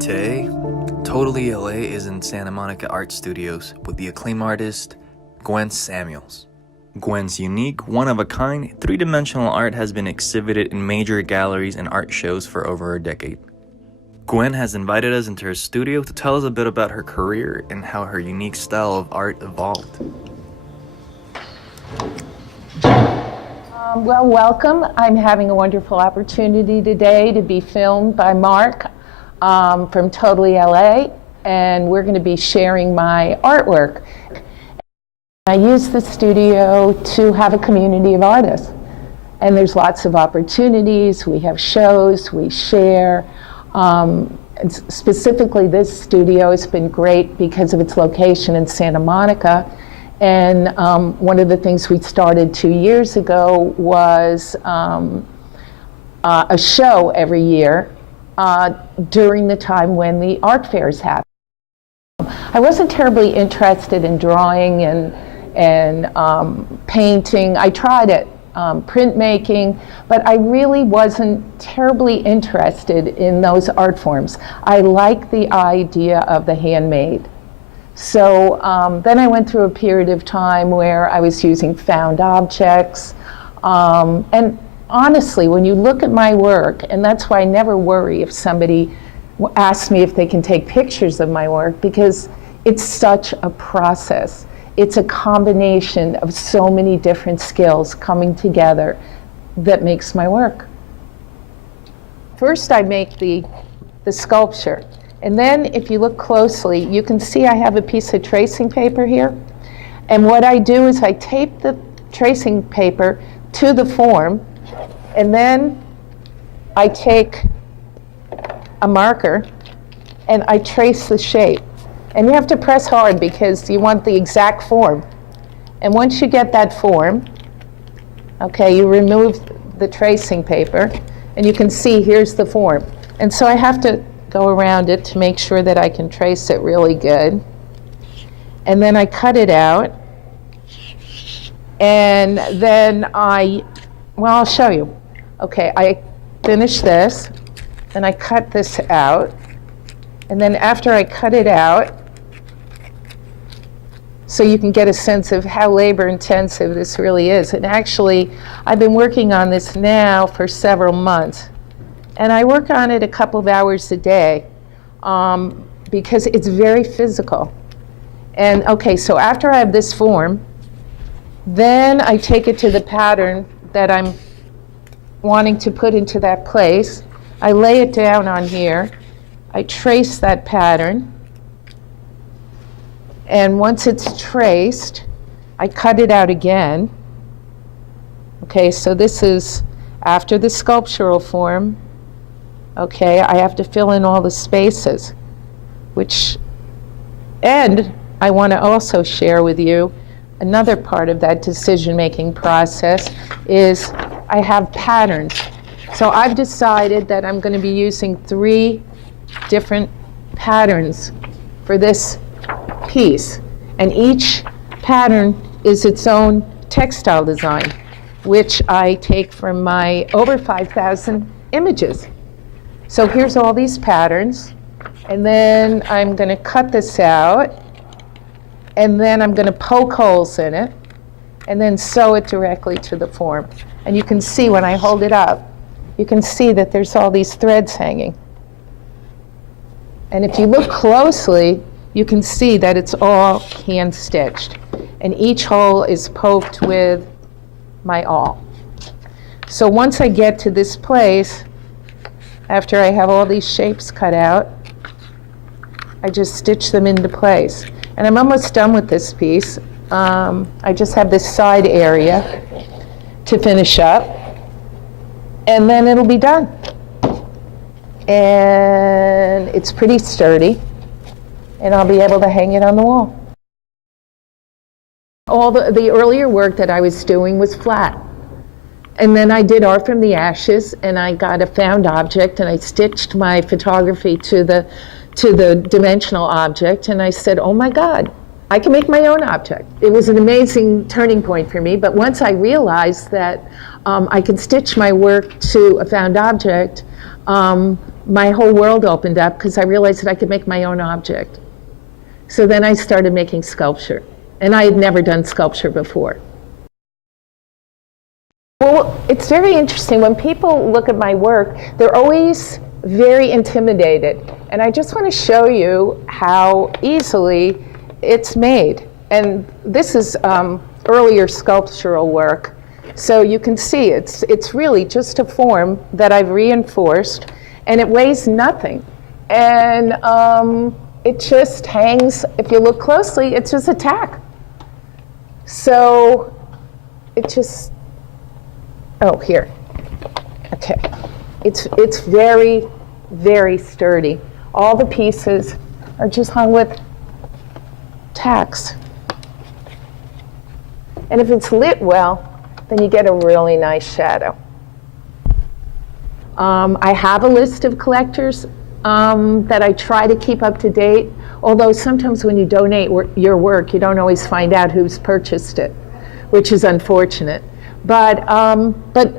Today, Totally LA is in Santa Monica Art Studios with the acclaimed artist Gwen Samuels. Gwen's unique, one-of-a-kind, three-dimensional art has been exhibited in major galleries and art shows for over a decade. Gwen has invited us into her studio to tell us a bit about her career and how her unique style of art evolved. Well, welcome. I'm having a wonderful opportunity today to be filmed by Mark from Totally LA, and we're going to be sharing my artwork. I use the studio to have a community of artists, and there's lots of opportunities. We have shows, we share. Specifically, this studio has been great because of its location in Santa Monica. And one of the things we started 2 years ago was a show every year during the time when the art fairs happen. I wasn't terribly interested in drawing and painting. I tried it, printmaking, but I really wasn't terribly interested in those art forms. I like the idea of the handmade. So then I went through a period of time where I was using found objects. And honestly, when you look at my work, and that's why I never worry if somebody asks me if they can take pictures of my work, because it's such a process. It's a combination of so many different skills coming together that makes my work. First, I make the sculpture. And then if you look closely, you can see I have a piece of tracing paper here. And what I do is I tape the tracing paper to the form, and then I take a marker and I trace the shape. And you have to press hard because you want the exact form. And once you get that form, okay, you remove the tracing paper, and you can see here's the form. And so I have to go around it to make sure that I can trace it really good. And then I cut it out. And then I'll show you. Okay, I finish this, and I cut this out. And then after I cut it out, so you can get a sense of how labor intensive this really is. And actually, I've been working on this now for several months. And I work on it a couple of hours a day because it's very physical. And okay, so after I have this form, then I take it to the pattern that I'm wanting to put into that place. I lay it down on here. I trace that pattern. And once it's traced, I cut it out again. Okay, so this is after the sculptural form. Okay, I have to fill in all the spaces, and I want to also share with you another part of that decision-making process is I have patterns. So I've decided that I'm going to be using 3 different patterns for this piece, and each pattern is its own textile design, which I take from my over 5,000 images. So here's all these patterns, and then I'm going to cut this out, and then I'm going to poke holes in it, and then sew it directly to the form. And you can see when I hold it up, you can see that there's all these threads hanging. And if you look closely, you can see that it's all hand-stitched, and each hole is poked with my awl. So once I get to this place, after I have all these shapes cut out, I just stitch them into place. And I'm almost done with this piece. I just have this side area to finish up, and then it'll be done. And it's pretty sturdy, and I'll be able to hang it on the wall. All the earlier work that I was doing was flat. And then I did art from the ashes, and I got a found object, and I stitched my photography to the dimensional object, and I said, oh my God, I can make my own object. It was an amazing turning point for me, but once I realized that I could stitch my work to a found object, my whole world opened up because I realized that I could make my own object. So then I started making sculpture, and I had never done sculpture before. Well, it's very interesting. When people look at my work, they're always very intimidated. And I just want to show you how easily it's made. And this is earlier sculptural work. So you can see it's really just a form that I've reinforced, and it weighs nothing. And it just hangs, if you look closely, it's just a tack. So it just, oh, here. Okay. It's very, very sturdy. All the pieces are just hung with tacks. And if it's lit well, then you get a really nice shadow. I have a list of collectors that I try to keep up to date, although sometimes when you donate your work, you don't always find out who's purchased it, which is unfortunate. But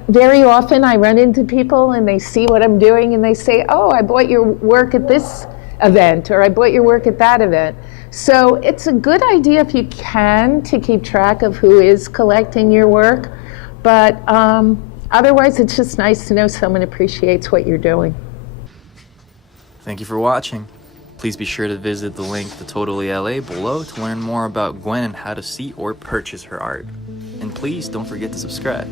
very often I run into people and they see what I'm doing and they say, oh, I bought your work at this event, or I bought your work at that event. So it's a good idea if you can to keep track of who is collecting your work. But otherwise, it's just nice to know someone appreciates what you're doing. Thank you for watching. Please be sure to visit the link to Totally LA below to learn more about Gwen and how to see or purchase her art. And please don't forget to subscribe.